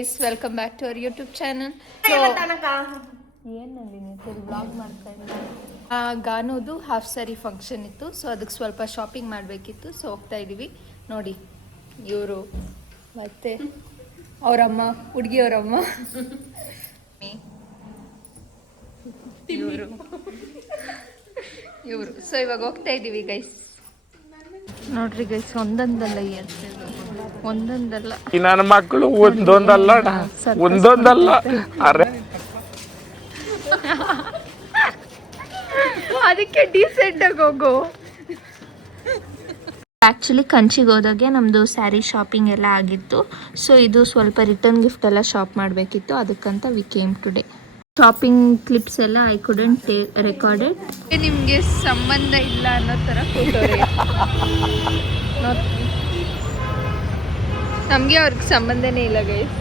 Guys, welcome back to our YouTube channel. ಗಾನೋದು half sari function ಇತ್ತು, so ಅದಕ್ಕೆ ಸ್ವಲ್ಪ ಶಾಪಿಂಗ್ ಮಾಡಬೇಕಿತ್ತು. ಸೊ ಹೋಗ್ತಾ ಇದ್ದೀವಿ. ನೋಡಿ, ಇವರು ಮತ್ತೆ ಅವರಮ್ಮ, ಹುಡುಗಿಯವರಮ್ಮ, ಇವರು. ಸೊ ಇವಾಗ ಹೋಗ್ತಾ ಇದ್ದೀವಿ ಗೈಸ್. ನೋಡ್ರಿ ಗೈಸ್, ಒಂದೊಂದಲ್ಲ ನನ್ನ ಮಕ್ಕಳು ಒಂದೊಂದಲ್ಲ ಅದಕ್ಕೆ ಡೀಸೆಂಟ್ ಆಗಿ ಹೋಗು. ಆ್ಯಕ್ಚುಲಿ ಕಂಚಿಗೆ ಹೋದಾಗೆ ನಮ್ಮದು ಸ್ಯಾರಿ ಶಾಪಿಂಗ್ ಎಲ್ಲ ಆಗಿತ್ತು. ಸೊ ಇದು ಸ್ವಲ್ಪ ರಿಟರ್ನ್ ಗಿಫ್ಟ್ ಎಲ್ಲ ಶಾಪ್ ಮಾಡಬೇಕಿತ್ತು, ಅದಕ್ಕಂತ we came today. Shopping clips ಎಲ್ಲ ಐ ಕುಡಂಟ್ ರೆಕಾರ್ಡೆಡ್. ನಿಮಗೆ ಸಂಬಂಧ ಇಲ್ಲ ಅನ್ನೋ ಥರ ಕೂತವ್ರೆ. ನಮಗೆ ಅವ್ರಿಗೆ ಸಂಬಂಧನೇ ಇಲ್ಲ guys.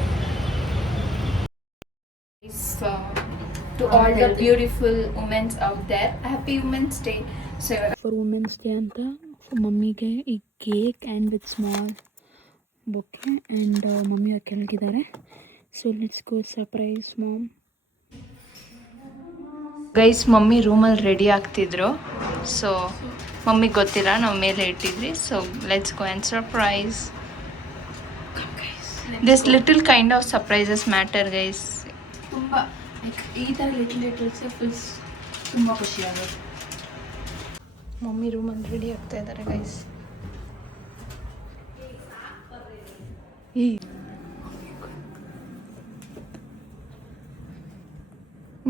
To all the beautiful women out there, happy Women's Day. So for Women's Day anta ಮಮ್ಮಿಗೆ ಈ cake and with small bouquet and mummy ಕೆಳಗಿದ್ದಾರೆ. So let's go surprise mom. Guys, mummy ರೂಮಲ್ಲಿ ರೆಡಿ ಆಗ್ತಿದ್ರು. So ಮಮ್ಮಿಗೆ ಗೊತ್ತಿಲ್ಲ, ನಾವು ಮೇಲೆ ಇಟ್ಟಿದ್ವಿ. So let's go and surprise. This little kind of surprises matter guys. ತುಂಬ ಈ ಥರ ಲಿಟಲ್ಸೇ ಫುಲ್ಸ್ ತುಂಬ ಖುಷಿಯಾಗುತ್ತೆ. ಮಮ್ಮಿ ರೂಮಲ್ಲಿ ರೆಡಿ ಆಗ್ತಾ ಇದ್ದಾರೆ guys.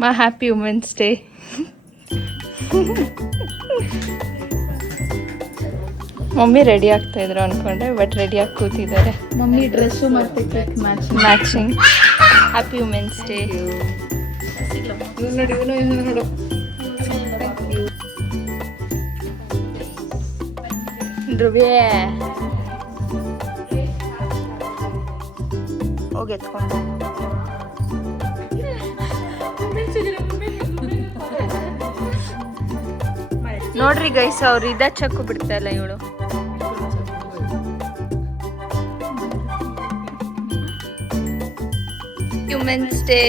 My happy women's day. Mummy ready ಆಗ್ತಾ ಇದ್ರು ಅನ್ಕೊಂಡೆ, ಬಟ್ ರೆಡಿಯಾಗಿ ಕೂತಿದ್ದಾರೆ. ಮಮ್ಮಿ ಡ್ರೆಸ್ಸು ಮತ್ತು cake matching. Happy women's day. ನೋಡು. ಧ್ರುವ್ಯ ಹೋಗಿ ಎತ್ಕೊಂಡು. ನೋಡ್ರಿ ಗೈಸ್, ಅವ್ರು ಚಕ್ಕು ಬಿಡ್ತಾ ಇಲ್ಲ ಇವಳು. Women's day.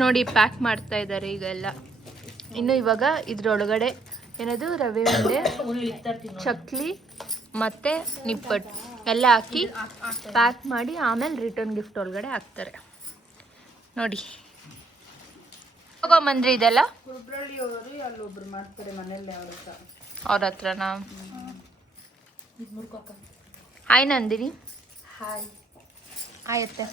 ನೋಡಿ, ಪ್ಯಾಕ್ ಮಾಡ್ತಾ ಇದ್ದಾರೆ ಈಗೆಲ್ಲ. ಇನ್ನು ಇವಾಗ ಇದ್ರೊಳಗಡೆ ಏನದು ರವೆ ಉಂಡೆ, ಚಕ್ಲಿ ಮತ್ತೆ ನಿಪ್ಪಟ್ಟು ಎಲ್ಲ ಹಾಕಿ ಪ್ಯಾಕ್ ಮಾಡಿ ಆಮೇಲೆ ರಿಟರ್ನ್ ಗಿಫ್ಟ್ ಒಳಗಡೆ ಹಾಕ್ತಾರೆ. ನೋಡಿ ತಗೊಂಬಂದ್ರಿ ಇದೆಲ್ಲ ಅವ್ರ ಹತ್ರನಾ? ಹಾಯ್ ನಂದಿನಿ. ಆಯತ್ತೆ.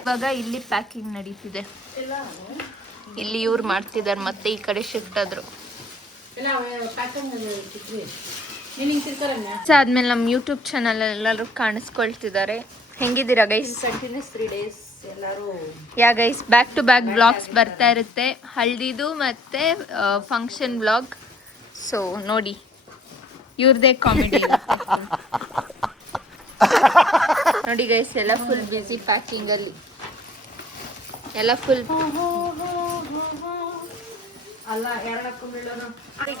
ಇವಾಗ ಇಲ್ಲಿ ಪ್ಯಾಕಿಂಗ್ ನಡೀತಿದೆ. ಇಲ್ಲಿ ಇವ್ರು ಮಾಡ್ತಿದ್ದಾರೆ, ಮತ್ತೆ ಈ ಕಡೆ ಶಿಫ್ಟ್ ಆದ್ರು. ಆದ್ಮೇಲೆ ನಮ್ಮ ಯೂಟ್ಯೂಬ್ ಚಾನಲ್ ಎಲ್ಲರೂ ಕಾಣಿಸ್ಕೊಳ್ತಿದ್ದಾರೆ. ಹೆಂಗಿದ್ದೀರಾ ಗೈಸ್? ಕಂಟಿನ್ಯೂಸ್ 3 days ಎಲ್ಲರೂ ಯಾ guys, back to back blogs ಬರ್ತಾ ಇರುತ್ತೆ. ಹಳ್ದಿದು ಮತ್ತೆ ಫಂಕ್ಷನ್ ಬ್ಲಾಗ್. ಸೊ ನೋಡಿ, ಇವ್ರದೇ ಕಾಮಿಡಿ. ನೋಡಿ ಗೈಸ್, ಎಲ್ಲ ಫುಲ್ ಬ್ಯುಸಿ ಪ್ಯಾಕಿಂಗ್ ಅಲ್ಲಿ, ಎಲ್ಲ ಫುಲ್.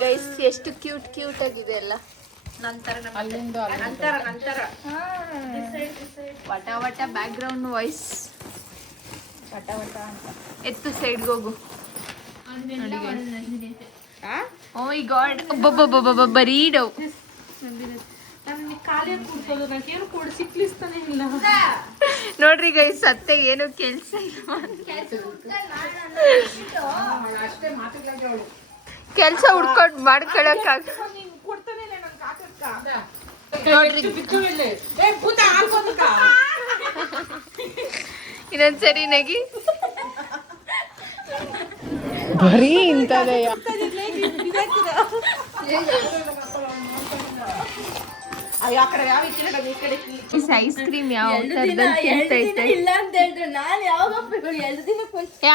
ಗೈಸ್, ಎಷ್ಟು ಕ್ಯೂಟ್ ಆಗಿದೆ ಎಲ್ಲ. ವಟ ವಟ ಬ್ಯಾಕ್ ಗ್ರೌಂಡ್ ವಾಯ್ಸ್. ಎತ್ತು ಸೈಡ್ಗೆ ಹೋಗು. ಓ ಮೈ ಗಾಡ್, ಬರೀ ಡವ್. ನೋಡ್ರಿ ಗೈಸ್, ಸತ್ತೆ ಏನು ಕೆಲ್ಸ ಇಲ್ಲ. ಕೆಲ್ಸ ಹುಡ್ಕೊಂಡು ಮಾಡ್ಕೊಳಕ್ ಇನ್ನೊಂದ್ಸರಿ ನಗಿ. ಬರೀ ಇಂಥದೇ. ಐಸ್ ಕ್ರೀಮ್ ಯಾವ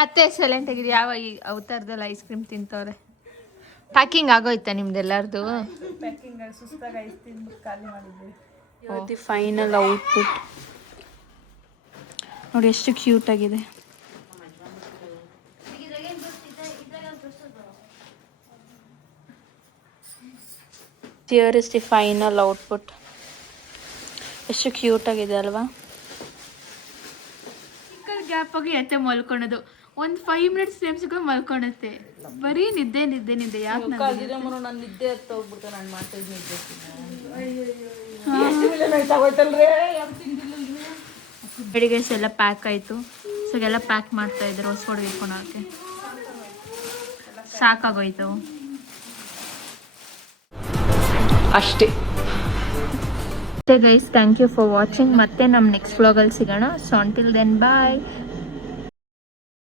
ಅತ್ತೆ ಸೈಲೆಂಟ್ ಆಗಿದೆ. ಯಾವ ಅವತಾರದಲ್ಲಿ ಐಸ್ ಕ್ರೀಮ್ ತಿಂತವ್ರೆ? ಪ್ಯಾಕಿಂಗ್ ಆಗೋಯ್ತಾ ನಿಮ್ದೆಲ್ಲಾರ್ದು? ಫೈನಲ್ ಔಟ್ಪುಟ್ ನೋಡಿ ಎಷ್ಟು ಕ್ಯೂಟ್ ಆಗಿದೆ. Here is the final output. ಎಷ್ಟು ಕ್ಯೂಟ್ ಆಗಿದೆ ಅಲ್ವಾ? ಗ್ಯಾಪ್ ಆಗಿ ಎತ್ತೆ ಮಲ್ಕೊಳೋದು. ಒಂದು 5 ಮಿನಿಟ್ಸ್ ಟೈಮ್ ಸಿಕ್ಕೋ ಮಲ್ಕೊಳುತ್ತೆ. ಬರೀ ನಿದ್ದೆ ನಿದ್ದೆ ನಿದ್ದೆ. ಯಾಕೆ ನಾನು ನಿದ್ದೆ ಹತ್ತ ಹೋಗ್ಬಿಡ್ತೆ. ನಾನು ಮಾಡ್ತಿದ್ದು ನಿದ್ದೆ ಬೆಳಿಗ್ಗೆ ಎಲ್ಲ ಪ್ಯಾಕ್ ಆಯಿತು. ಸೊ ಎಲ್ಲ ಪ್ಯಾಕ್ ಮಾಡ್ತಾ ಇದ್ರು ಹೊಸಗಡೆ ಇಟ್ಕೊಳಕ್ಕೆ. ಸಾಕಾಗೋಯ್ತು ಅಷ್ಟೇ. Guys, thank you for watching. ಮತ್ತೆ ನಮ್ಮ ನೆಕ್ಸ್ಟ್ ವ್ಲಾಗಲ್ಲಿ ಸಿಗೋಣ. ಸೊ ಅಂಟಿಲ್ ದೆನ್ ಬಾಯ್.